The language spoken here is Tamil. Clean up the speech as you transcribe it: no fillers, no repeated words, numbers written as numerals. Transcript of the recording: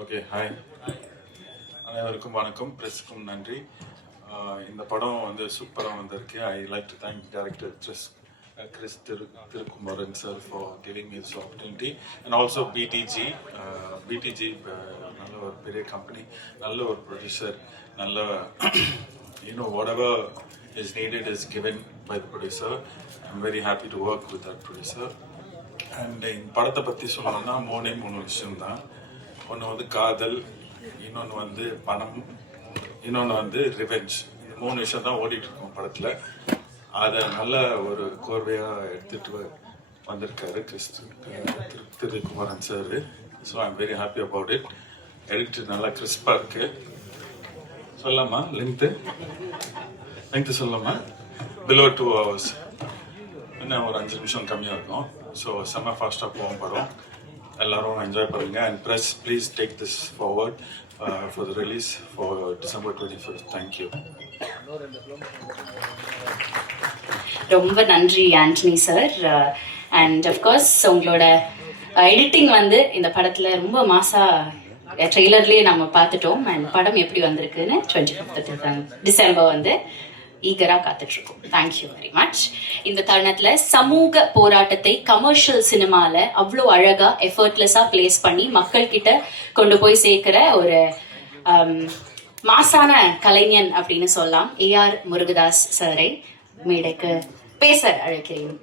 ஓகே, ஹாய் அனைவருக்கும் வணக்கம். பிரஸ்க்கும் நன்றி. இந்த படம் வந்து சூப்பராக வந்திருக்கு. I like to thank director Chris Thirukumaran sir for giving me this opportunity and also PDG. நல்ல ஒரு பெரிய கம்பெனி, நல்ல ஒரு ப்ரொடியூசர், நல்ல whatever is needed is given by the producer. I'm very happy to work with that producer. And இந்த படத்தை பற்றி சொல்லணும்னா மூணு விஷயம்தான். ஒன்று வந்து காதல், இன்னொன்று வந்து பணம், இன்னொன்று வந்து ரிவெஞ்ச். இந்த 3 விஷயம் தான் ஓடிட்டு இருக்கோம் படத்தில். அதை நல்ல ஒரு கோர்வையாக எடுத்துகிட்டு வந்திருக்காரு Thirukumaran sir. So I'm very happy about it. Edit நல்லா கிறிஸ்பாக இருக்குது. சொல்லலாமா லெங்க்த்து சொல்லலாமா? பிலோ 2 hours, என்ன ஒரு 5 நிமிஷம் கம்மியாக இருக்கும். ஸோ செம்ம ஃபாஸ்ட்டாக போகும் படம். எல்லாரும் என்ஜாய் பண்ணுங்க. And press please take this forward for the release for December 25th. Thank you. ரொம்ப நன்றி ஆண்டனி சார். அண்ட் அஃப்கோர்ஸ் உங்களோட எடிட்டிங் வந்து இந்த படத்தில் ரொம்ப மாசாக ட்ரெய்லர்லேயே நம்ம பார்த்துட்டோம். அண்ட் படம் எப்படி வந்திருக்குன்னு 25th December வந்து ஈகராக காத்துட்ருக்கோம். Thank you very much. இந்த தருணத்தில் சமூக போராட்டத்தை கமர்ஷியல் சினிமாவில் அவ்வளோ அழகாக எஃபர்ட்லெஸ்ஸாக பிளேஸ் பண்ணி மக்கள்கிட்ட கொண்டு போய் சேர்க்கிற ஒரு மாசான கலைஞன் அப்படின்னு சொல்லலாம். ஏஆர் முருகதாஸ் சாரை மேடைக்கு பேச அழைக்கிறேன்.